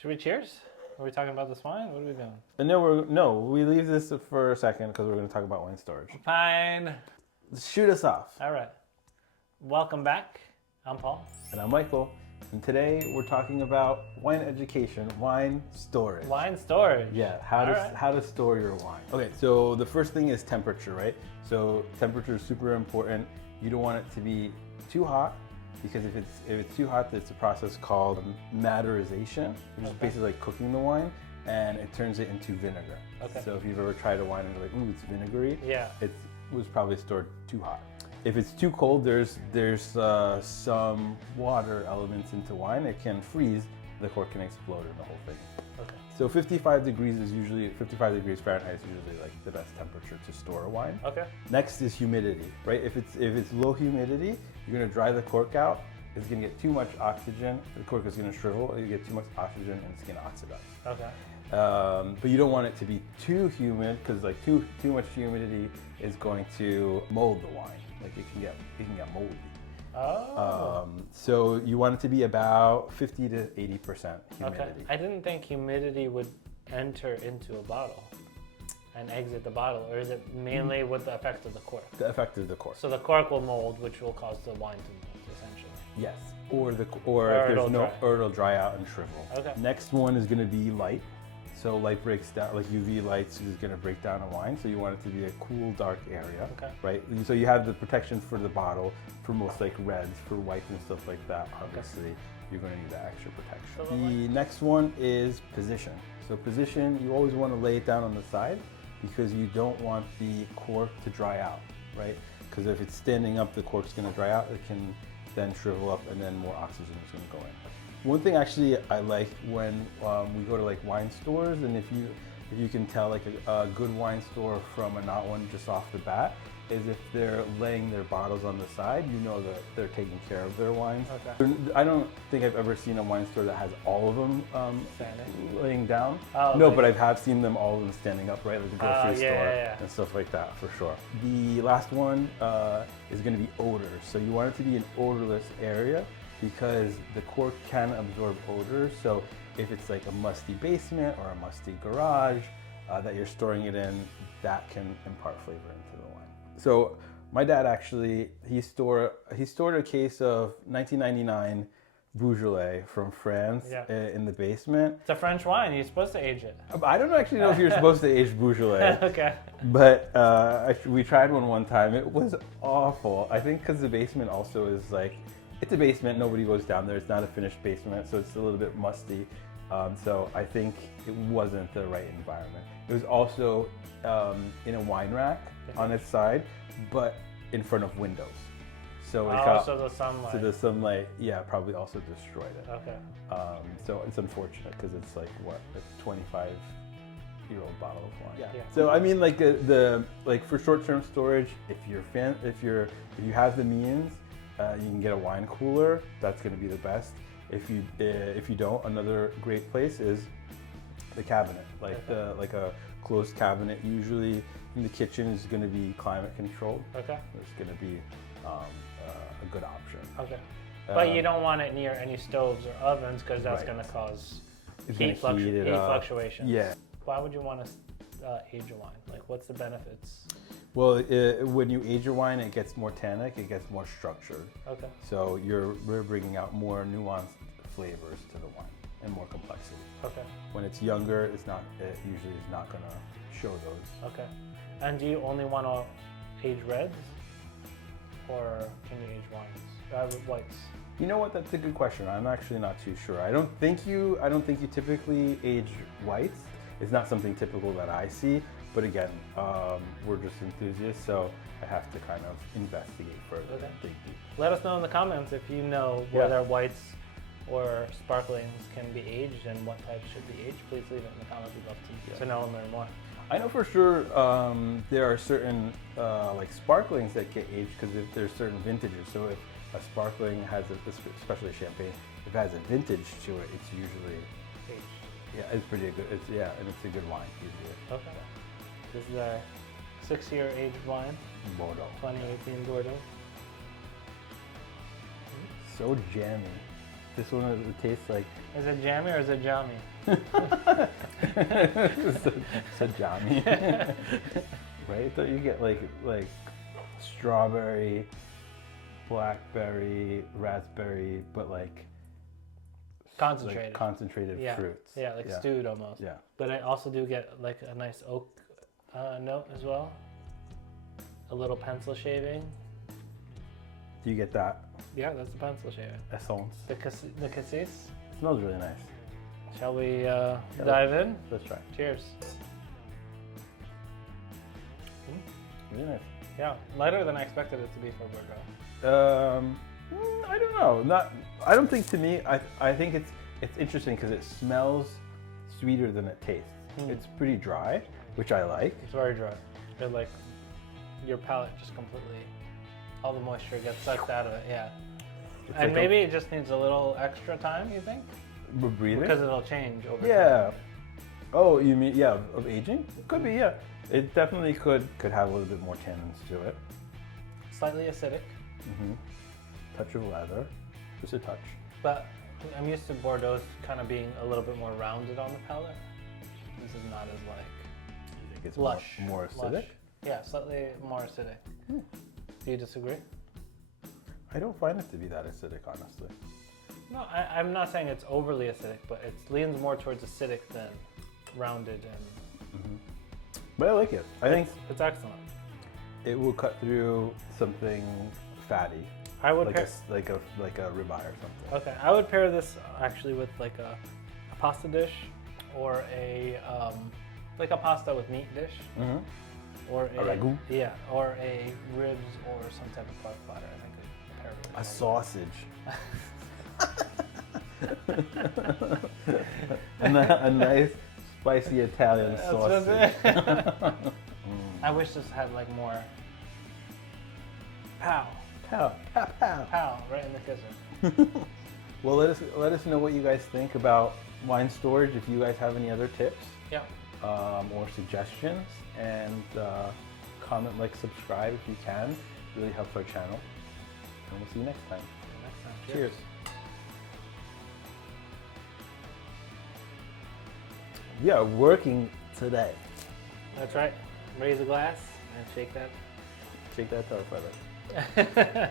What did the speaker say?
Should we cheers? Are we talking about this wine? What are we doing? We leave this for a second because we're going to talk about wine storage. Fine. Shoot us off. All right. Welcome back. I'm Paul. And I'm Michael. And today we're talking about wine education, wine storage. Wine storage. Yeah, how to store your wine. Okay, so the first thing is temperature, right? So temperature is super important. You don't want it to be too hot, because if it's too hot, there's a process called maderization, which is basically like cooking the wine, and it turns it into vinegar. Okay. So if you've ever tried a wine and you're like, ooh, it's vinegary, Yeah. it was probably stored too hot. If it's too cold, there's some water elements into wine. It can freeze, the cork can explode, and the whole thing. Okay. So 55 degrees Fahrenheit is usually like the best temperature to store a wine. Okay. Next is humidity, right? If it's low humidity, you're gonna dry the cork out. It's gonna get too much oxygen. The cork is gonna shrivel. You get too much oxygen, and it's gonna oxidize. Okay. But you don't want it to be too humid, because like too much humidity is going to mold the wine. Like it can get moldy. Oh. So you want it to be about 50 to 80% humidity. Okay. I didn't think humidity would enter into a bottle and exit the bottle, or is it mainly with the effect of the cork? The effect of the cork. So the cork will mold, which will cause the wine to mold, essentially. Yes. Or if there's or it'll dry out and shrivel. Okay. Next one is going to be light. So light breaks down, like UV lights is going to break down a wine. So you want it to be a cool, dark area, Okay. right? So you have the protection for the bottle, for most like reds, for whites and stuff like that. Obviously, you're going to need that extra protection. The next one is position. So position, you always want to lay it down on the side, because you don't want the cork to dry out, right? Because if it's standing up, the cork's going to dry out. It can then shrivel up, and then more oxygen is going to go in. One thing actually I like when we go to like wine stores, and if you can tell like a good wine store from a not one just off the bat, is if they're laying their bottles on the side, you know that they're taking care of their wines. Okay. I don't think I've ever seen a wine store that has all of them laying down. Oh, no, like, but I have seen them all of them standing up, right? Like the grocery store yeah. and stuff like that, for sure. The last one is going to be odors. So you want it to be an odorless area, because the cork can absorb odors. So if it's like a musty basement or a musty garage that you're storing it in, that can impart flavor into the wine. So my dad actually, he stored a case of 1999 Beaujolais from France in the basement. It's a French wine. You're supposed to age it. I don't actually know if you're supposed to age Beaujolais. Okay. But we tried one time. It was awful. I think because the basement also is like, it's a basement, nobody goes down there. It's not a finished basement, so it's a little bit musty. So I think it wasn't the right environment. It was also in a wine rack on its side, but in front of windows. So it got, so the sunlight. So the sunlight, probably destroyed it. Okay. So it's unfortunate, because it's like what, a 25-year-old bottle of wine. Yeah. So I mean, like the for short-term storage, if you have the means, you can get a wine cooler. That's going to be the best. If you don't, another great place is the cabinet, like a closed cabinet. Usually in the kitchen is going to be climate controlled. Okay. It's going to be a good option. Okay. But you don't want it near any stoves or ovens, because that's going to cause heat fluctuations. Yeah. Why would you want to age a wine? Like, what's the benefits? Well, when you age your wine, it gets more tannic, it gets more structured. Okay. So we're bringing out more nuanced flavors to the wine and more complexity. Okay. When it's younger, it usually is not going to show those. Okay. And do you only want to age reds, or can you age wines? Whites. You know what? That's a good question. I'm actually not too sure. I don't think you typically age whites. It's not something typical that I see. But again, we're just enthusiasts, so I have to kind of investigate further and dig deep. Let us know in the comments if you know whether whites or sparklings can be aged, and what types should be aged. Please leave it in the comments. We'd love to know and learn more. I know for sure there are certain like sparklings that get aged, because if there's certain vintages. So if a sparkling has, especially champagne, if it has a vintage to it, it's usually aged. Yeah, it's pretty good. And it's a good wine usually. Okay. This is our 6-year aged wine. Bordeaux. 2018 Bordeaux. So jammy. This one it tastes like. Is it jammy or is it jammy? It's a jammy. Right? Don't you get like strawberry, blackberry, raspberry, but like concentrated. Like concentrated fruits. Yeah, like stewed almost. Yeah. But I also do get like a nice oak note as well. A little pencil shaving. Do you get that? Yeah, that's the pencil shaving. Essence. The cassis. It smells really nice. Shall we dive in? Let's try. Cheers. Really nice. Yeah, lighter than I expected it to be for Bordeaux. I don't know. I don't think to me. I think it's interesting because it smells sweeter than it tastes. It's pretty dry, which I like. It's very dry. It like your palate just completely, all the moisture gets sucked out of it. Yeah. It's And like maybe it just needs a little extra time. You think? We're breathing. Because it'll change over time. Yeah. Oh, you mean of aging? Could be. Yeah. It definitely could have a little bit more tannins to it. Slightly acidic. Touch of leather, just a touch. But I'm used to Bordeaux kind of being a little bit more rounded on the palate. This is not as like You think it's lush. more acidic? Lush. Yeah, slightly more acidic. Do you disagree? I don't find it to be that acidic, honestly. No, I'm not saying it's overly acidic, but it leans more towards acidic than rounded and. But I like it. I think it's excellent. it will cut through something fatty. I would like a ribeye or something. Okay, I would pair this actually with like a pasta dish, or a like a pasta with meat dish, or a ragu. Yeah, or a ribs or some type of pork platter. I think could pair with A sausage. A nice spicy Italian sausage. I wish this had like more pow right in the kitchen. Well, let us know what you guys think about wine storage. If you guys have any other tips, or suggestions, and comment, like, subscribe if you can. It really helps our channel. And we'll see you next time. Cheers. We are working today. That's right. Raise a glass and shake that. Shake that toe feather.